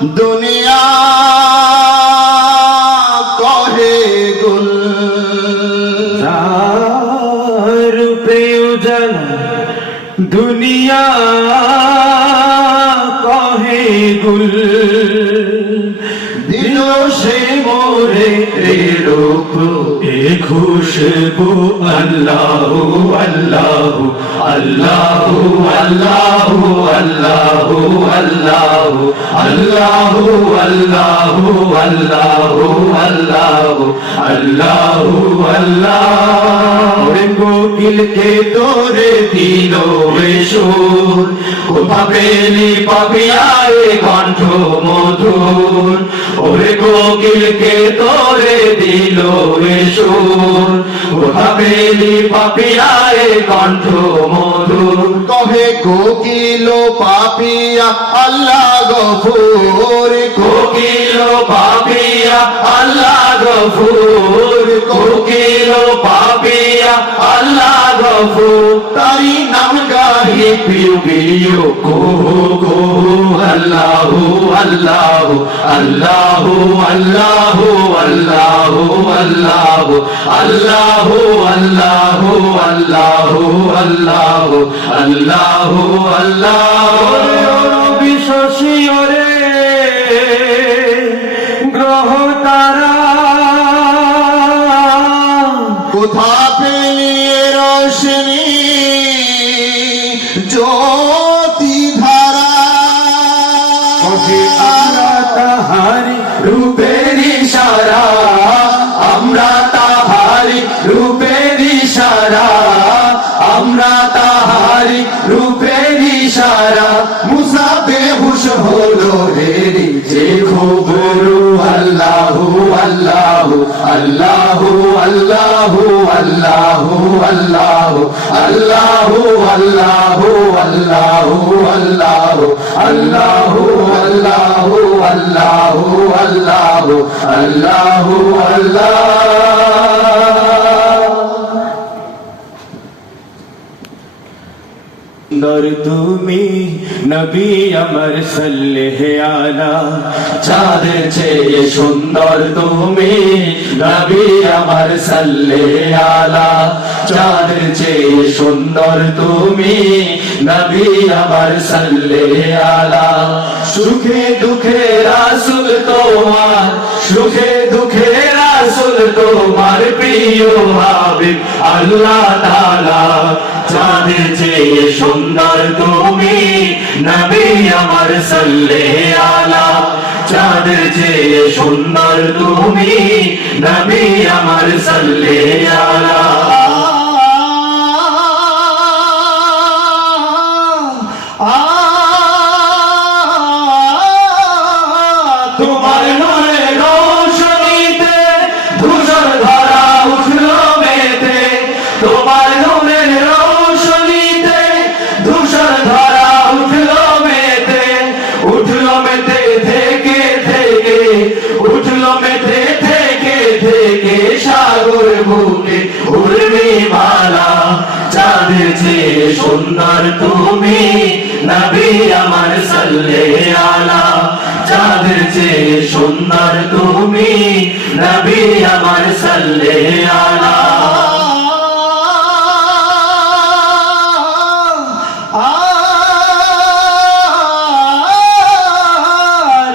দুনিয়া কহে গুল রূপে উজালা দুনিয়া কহে গুল দিল সে মোরে রূপ এ খুশবু আল্লাহু আল্লাহু আল্লাহু আল্লাহু আল্লাহু আল্লাহু আল্লাহু আল্লাহু আল্লাহু আল্লাহু আল্লাহু আল্লাহু কোকিল কে তোরে দিলো সুর কোথা পেলি পাপিয়ায় কণ্ঠ মধুর ওরে কোকিল কে তোরে দিলো সুর কোথা পেলি পাপিয়ায় কণ্ঠ মধুর কহে কোকিল পাপিয়া আল্লাহ গফুর কোকিল পাপিয়া আল্লাহ গফুর কোকিল পাপিয়া আল্লাহ গফুর তারি নাম গাহি পিউ পিউ কোহো কোহো আল্লাহু আল্লাহু আল্লাহু আল্লাহু আল্লাহু আল্লাহু আল্লাহু আল্লাহু আল্লাহু আল্লাহু আল্লাহু আল্লাহু বিশ্বশিয়রে গ্রহ তারা কোথা পেলি রোশনী জ্যোতি ধারা আমরা তাহারি রূপের ইশারা আমরা তাহারি রূপের ইশারা আমরা তাহারি রূপের ইশারা মুসা বেহুশ হলো রে যে খবরু আল্লাহু আল্লাহু আল্লাহু আল্লাহু আল্লাহু আল্লাহু আল্লাহু আল্লাহু আল্লাহু আল্লাহু আল্লাহু আল্লাহু আল্লাহু আল্লাহু আল্লাহু আল্লাহ সুন্দর তুমি নবী আমার সাল্লেহে আলা চাঁদের চেয়ে সুন্দর তুমি নবী আমার সাল্লেহে আলা চাঁদের চেয়ে সুন্দর তুমি নবী আমার সাল্লেহে আলা সুখে দুঃখে রাসূল তোমার সুখে দুঃখে রাসূল তোমার প্রিয় হাবিব আল্লাহ তাআলা চাঁদের চেয়ে সুন্দর তুমি নবী আমার সাল্লেহে আলা চাঁদের চেয়ে সুন্দর তুমি নবী আমার সাল্লেহে আলা তোমার নূরে রোশনীতে ধূসর ধরা উঠলো মেতে তোমার নূরের রোশনীতে ধূসর ধরা উঠলো মেতে থেকে থেকে উঠলো মেতে থেকে থেকে সাগর বুকে উর্মি মালা চাঁদের চেয়ে সুন্দর তুমি নবী আমার সাল্লেহে আলা চাঁদের চেয়ে সুন্দর তুমি নবী আমার সাল্লেহে আলা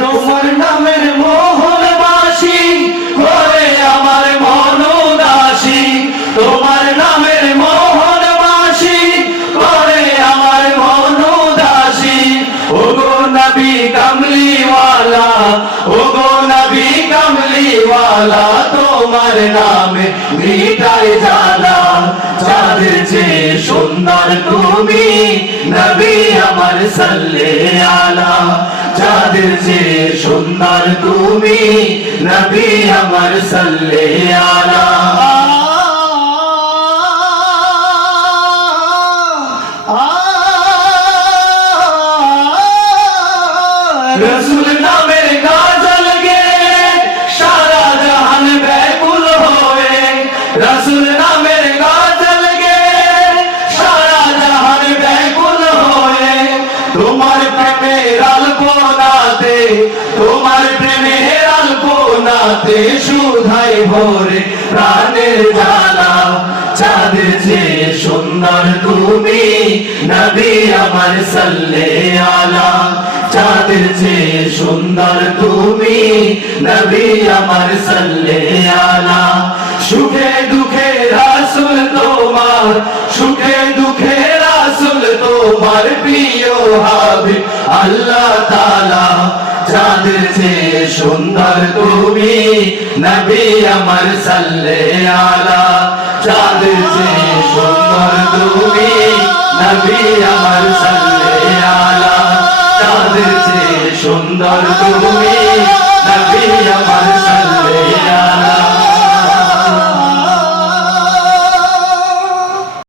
তোমার নামের মোহন বাসি করে আমার মন উদাসী তোমার নামের মোহন বাসি করে আমার মন উদাসী ওগো নবী কামলিওয়ালা ওগো নবী কামলিওয়ালা তোমার নামে মিটাই জানা চাঁদের চেয়ে সুন্দর তুমি নবী আমার সাল্লেহে আলা চাঁদের চেয়ে সুন্দর তুমি নবী আমার সাল্লেহে আলা রসুল নামের গাজল গে সারা জাহান ব্যাকুল হয়ে রসুল নামের গাজল গে সারা জাহান ব্যাকুল হয়ে তোমার প্রেমের আলপনাতে রাতে সুধাই ভোরে প্রাণের জ্বালা চাঁদের চেয়ে সুন্দর তুমি নবী আমার সাল্লে আলা চাঁদের চেয়ে সুন্দর তুমি নবী আমার সাল্লে আলা সুখে দুঃখে রাসূল তোমার সুখে দুঃখে রাসূল তোমার প্রিয় হাবিব আল্লাহ তাআলা চাঁদের চেয়ে সুন্দর তুমি নবী আমার সাল্লে আলা চাঁদের চেয়ে সুন্দর তুমি নবী আমার সাল্লে আলা চাঁদের চেয়ে সুন্দর তুমি নবী আমার